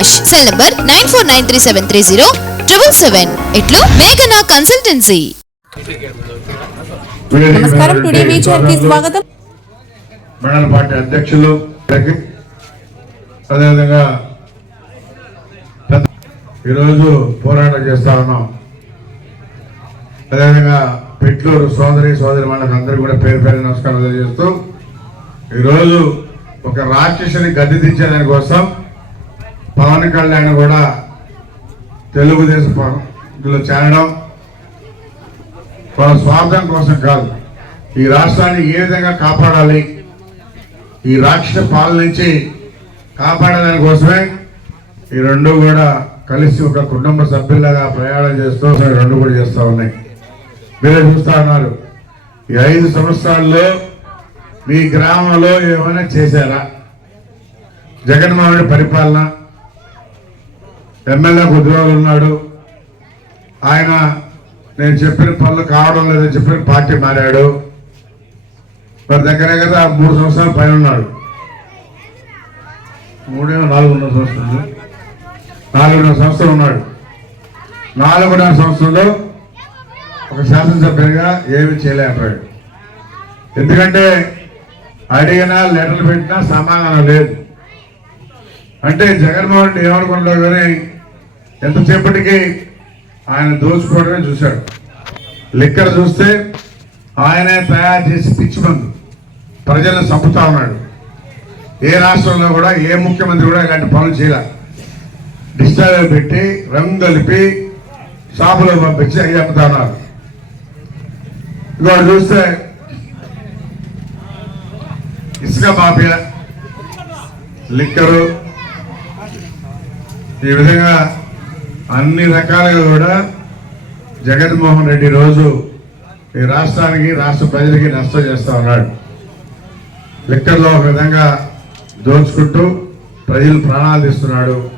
Cell number nine four nine three seven three zero triple seven ఇట్లు మేఘనా consultancy నమస్కారం today వీచర్కి స్వాగతం. మండల పార్టీ అధ్యక్షులు అదేవిధంగా ఈరోజు పోరాటం చేస్తా ఉన్నాం. అదేవిధంగా పెట్లూరు సోదరి సోదరి వాళ్ళకి అందరూ కూడా పేరు పేరు నమస్కారం తెలియజేస్తూ ఈరోజు ఒక రాక్షసుని గద్దె దించేదాని కోసం పవన్ కళ్యాణ్ కూడా తెలుగుదేశం చేరడం వాళ్ళ స్వార్థం కోసం కాదు. ఈ రాష్ట్రాన్ని ఏ విధంగా కాపాడాలి? ఈ రాక్షస పాలన నుంచి కాపాడేదాని కోసమే ఈ రెండు కూడా కలిసి ఒక కుటుంబ సభ్యులాగా ప్రయాణం చేస్తూ రెండు కూడా చేస్తూ ఉన్నాయి. మీరే చూస్తా ఉన్నారు. ఈ ఐదు సంవత్సరాల్లో మీ గ్రామంలో ఏమైనా చేశారా? జగన్మోహన్ పరిపాలన ఎమ్మెల్యే కొద్ది ఉన్నాడు. ఆయన నేను చెప్పిన పనులు కావడం లేదని చెప్పిన పార్టీ మారాడు. మరి దగ్గర కదా మూడు సంవత్సరాల పైన ఉన్నాడు. మూడేమో నాలుగున్నర సంవత్సరాలు. నాలుగున్నర సంవత్సరం ఉన్నాడు. నాలుగున్నర సంవత్సరంలో ఒక శాసనసభ్యునిగా ఏమి చేయలేకపోయాడు. ఎందుకంటే అడిగినా లెటర్లు పెట్టినా సమాధానం లేదు. అంటే జగన్మోహన్ రెడ్డి ఏమనుకుంటాడు కానీ ఎంతసేపటికి ఆయన దోచుకోవడమే చూశాడు. లిక్కర్ చూస్తే ఆయనే తయారు చేసి పిచ్చి మందు. ప్రజలను చంపుతా ఉన్నాడు. ఏ రాష్ట్రంలో కూడా ఏ ముఖ్యమంత్రి కూడా ఇలాంటి పనులు చేయాలి. డిస్టర్బ్ పెట్టి రంగు కలిపి షాపులో పంపించి అవి అమ్ముతా ఉన్నారు. ఇంకోటి చూస్తే ఇసుక మాఫియా లిక్కరు ఈ విధంగా అన్ని రకాలుగా కూడా జగన్మోహన్ రెడ్డి రోజు ఈ రాష్ట్రానికి రాష్ట్ర ప్రజలకి నష్టం చేస్తూ ఉన్నాడు. లెక్కల్లో ఒక విధంగా దోచుకుంటూ ప్రజలు ప్రాణాలు తీస్తున్నాడు.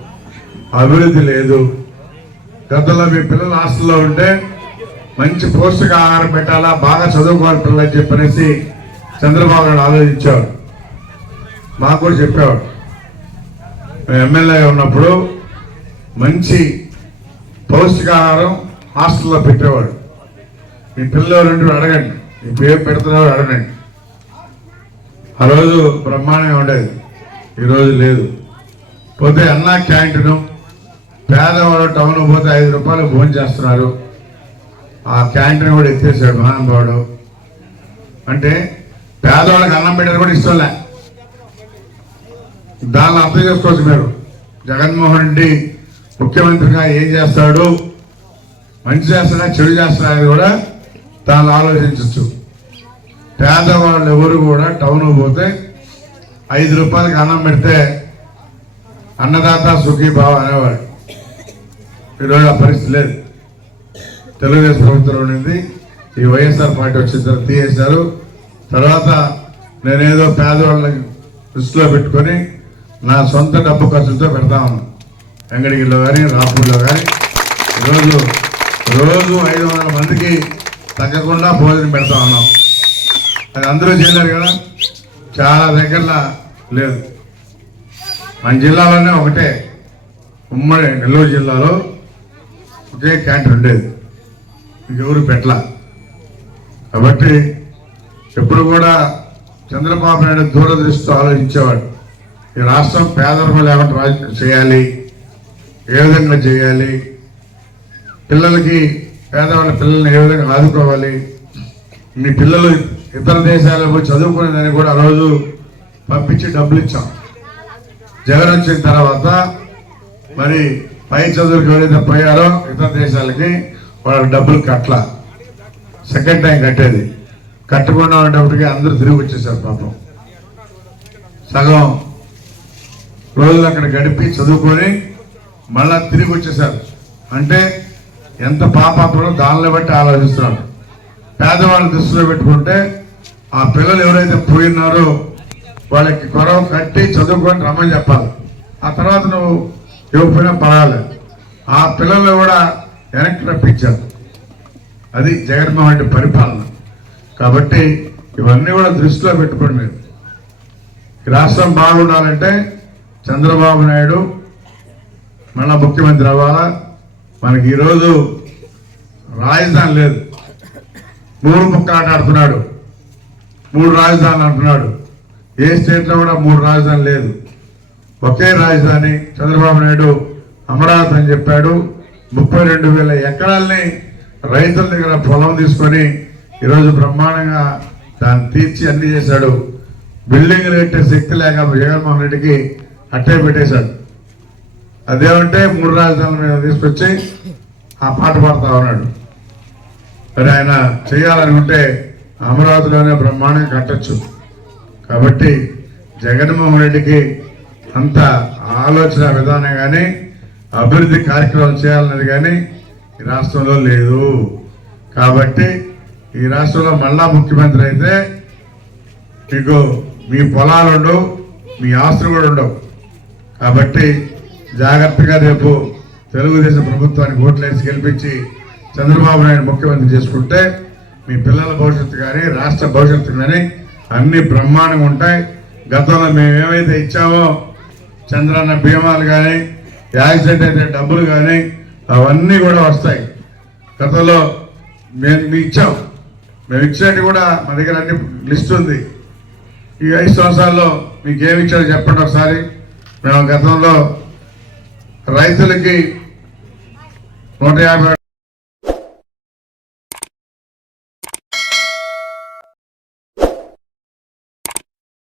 అభివృద్ధి లేదు. గతంలో మీ పిల్లలు హాస్టల్లో ఉంటే మంచి పౌష్టికాహారం పెట్టాలా బాగా చదువుకోవాలి పిల్లలు చెప్పనేసి చంద్రబాబు నాయుడు ఆలోచించాడు మాకు కూడా చెప్పేవాడు. ఎమ్మెల్యే ఉన్నప్పుడు మంచి పౌష్టికాహారం హాస్టల్లో పెట్టేవాడు. మీ పిల్లలు రెండు అడగండి. మీ పేరు పెడుతున్నారో అడగండి. ఆ రోజు బ్రహ్మాండంగా ఉండేది. ఈరోజు లేదు. పోతే అన్నా క్యాంటీను పేదవాడు టౌన్ పోతే ఐదు రూపాయలు భోజనం చేస్తున్నారు. ఆ క్యాంటీన్ కూడా ఎత్తేసాడు మహానుభావుడు. అంటే పేదవాళ్ళకి అన్నం పెట్టడం కూడా ఇష్టంలే దాన్ని అర్థం చేసుకోవచ్చు మీరు. జగన్మోహన్ రెడ్డి ముఖ్యమంత్రిగా ఏం చేస్తాడు? మంచి చేస్తాడా? చెడు చేస్తాడా అనేది కూడా తాను ఆలోచించవచ్చు పేదవాళ్ళు ఎవరు కూడా టౌన్ పోతే ఐదు రూపాయలకి అన్నం పెడితే అన్నదాత సుఖీ భావ అనేవాడు. ఈరోజు ఆ పరిస్థితి లేదు. తెలుగుదేశం ప్రభుత్వం ఉండింది. ఈ వైఎస్ఆర్ పార్టీ వచ్చిన తర్వాత తీసేశారు. తర్వాత నేనేదో పేదవాళ్ళని దృష్టిలో పెట్టుకొని నా సొంత డబ్బు ఖర్చులతో పెడతా ఉన్నాను వెంకటగిరిలో కానీ రాపూర్లో కానీ ఈరోజు రోజు ఐదు వందల మందికి తగ్గకుండా భోజనం పెడతా ఉన్నాం. అది అందరూ చేయలేరు కదా? చాలా దగ్గరలో లేదు. మన జిల్లాలోనే ఒకటే. ఉమ్మడి నెల్లూరు జిల్లాలో ఒకే క్యాంటీన్ ఉండేది. ఇంకెవరు పెట్టలా. కాబట్టి ఎప్పుడు కూడా చంద్రబాబు నాయుడు దూరదృష్టితో ఆలోచించేవాడు. ఈ రాష్ట్రం పేదరికం లేకుండా చేయాలి. ఏ విధంగా చేయాలి? పిల్లలకి పేదవాళ్ళ పిల్లల్ని ఏ విధంగా ఆదుకోవాలి? మీ పిల్లలు ఇతర దేశాలకు పోయి చదువుకునేదని కూడా ఆ రోజు పంపించి డబ్బులు ఇచ్చాం జగన్ వచ్చిన తర్వాత మరి పై చదువులకు ఎవరైతే పోయారో ఇతర దేశాలకి వాళ్ళకి డబ్బులు కట్టల. సెకండ్ టైం కట్టేది. కట్టకుండా ఉండేప్పటికీ అందరూ తిరిగి వచ్చేసారు పాపం. సగం రోజులు అక్కడ గడిపి చదువుకొని మళ్ళా తిరిగి వచ్చేసారు. అంటే ఎంత పాపాత్మలో దానిలో బట్టి ఆలోచిస్తున్నాడు. పేదవాళ్ళని దృష్టిలో పెట్టుకుంటే ఆ పిల్లలు ఎవరైతే పోయినారో వాళ్ళకి కొరవ కట్టి చదువుకొని రమ్మని చెప్పాలి. ఆ తర్వాత నువ్వు ఇవ్వకపోయినా పర్వాలేదు. ఆ పిల్లలు కూడా వెనక్కి రప్పించారు అది జగన్మోహన్ రెడ్డి పరిపాలన. కాబట్టి ఇవన్నీ కూడా దృష్టిలో పెట్టుకోండి. రాష్ట్రం బాగుండాలంటే చంద్రబాబు నాయుడు మళ్ళా ముఖ్యమంత్రి అవ్వాలా? మనకి ఈరోజు రాజధాని లేదు. మూడు ముక్క ఆట ఆడుతున్నాడు. మూడు రాజధానులు అంటున్నాడు. ఏ స్టేట్లో కూడా మూడు రాజధాని లేదు. ఒకే రాజధాని చంద్రబాబు నాయుడు అమరావతి అని చెప్పాడు. ముప్పై రెండు వేల ఎకరాలని రైతుల దగ్గర పొలం తీసుకొని ఈరోజు బ్రహ్మాండంగా దాన్ని తీర్చి అన్ని చేశాడు. బిల్డింగ్ కట్టే శక్తి లేక జగన్మోహన్ రెడ్డికి అట్టే పెట్టేశాడు. అదేమంటే మూడు రాజధానుల మీద తీసుకొచ్చి ఆ పాట పాడుతా ఉన్నాడు. మరి ఆయన చేయాలనుకుంటే అమరావతిలోనే బ్రహ్మాండంగా కట్టొచ్చు. కాబట్టి జగన్మోహన్ రెడ్డికి అంత ఆలోచన విధానం కానీ అభివృద్ధి కార్యక్రమాలు చేయాలన్నది కానీ ఈ రాష్ట్రంలో లేదు. కాబట్టి ఈ రాష్ట్రంలో మళ్ళా ముఖ్యమంత్రి అయితే మీకు మీ పొలాలు ఉండవు మీ ఆస్తులు కూడా ఉండవు. కాబట్టి జాగ్రత్తగా రేపు తెలుగుదేశం ప్రభుత్వానికి ఓట్లేసి గెలిపించి చంద్రబాబు నాయుడు ముఖ్యమంత్రి చేసుకుంటే మీ పిల్లల భవిష్యత్తు కానీ రాష్ట్ర భవిష్యత్తు కానీ అన్ని బ్రహ్మాండంగా ఉంటాయి. గతంలో మేము ఏమైతే ఇచ్చామో చంద్రన్న బీమాలు కానీ యాక్సిడెంట్ అయితే డబ్బులు కానీ అవన్నీ కూడా వస్తాయి. గతంలో మేము మీ ఇచ్చాం. మేము ఇచ్చినట్టు కూడా మా దగ్గర అన్ని లిస్ట్ ఉంది. ఈ ఐదు సంవత్సరాల్లో మీకు ఏమి ఇచ్చారో చెప్పండి ఒకసారి. మేము గతంలో రైతులకి నూట యాభై